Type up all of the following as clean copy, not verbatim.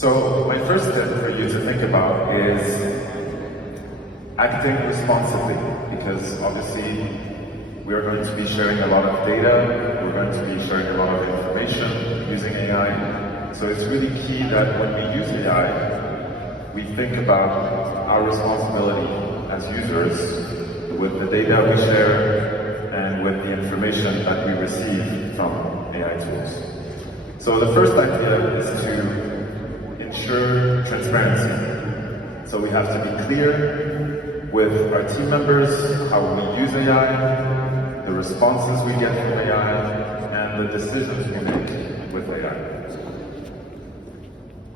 So my first tip for you to think about is acting responsibly, because obviously we are going to be sharing a lot of data, we're going to be sharing a lot of information using AI. So it's really key that when we use AI, we think about our responsibility as users with the data we share and with the information that we receive from AI tools. So the first idea is to ensure transparency. So we have to be clear with our team members how we use AI, the responses we get from AI, and the decisions we make with AI.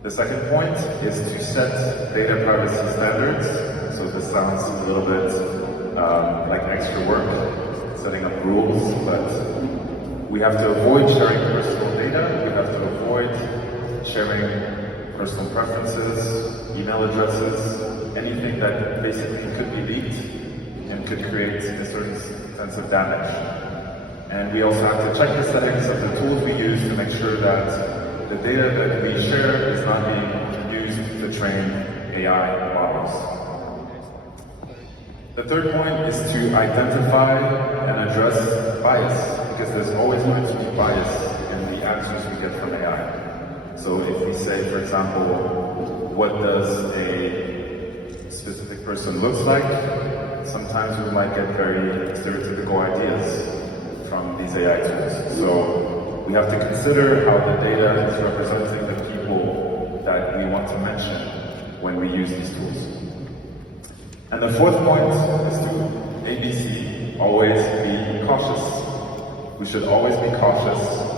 The second point is to set data privacy standards. So this sounds a little bit like extra work, setting up rules, but we have to avoid sharing personal data. We have to avoid sharing personal preferences, email addresses, anything that basically could be leaked and could create a certain sense of damage. And we also have to check the settings of the tools we use to make sure that the data that we share is not being used to train AI models. The third point is to identify and address bias, because there's always going to be bias in the answers we get from AI. So if we say, for example, what does a specific person looks like, sometimes we might get very stereotypical ideas from these AI tools. So we have to consider how the data is representing the people that we want to mention when we use these tools. And the fourth point is to ABC, always be cautious. We should always be cautious.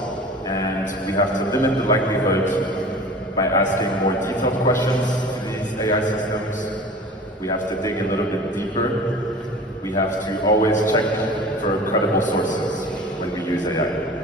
And we have to limit the likelihood by asking more detailed questions to these AI systems. We have to dig a little bit deeper. We have to always check for credible sources when we use AI.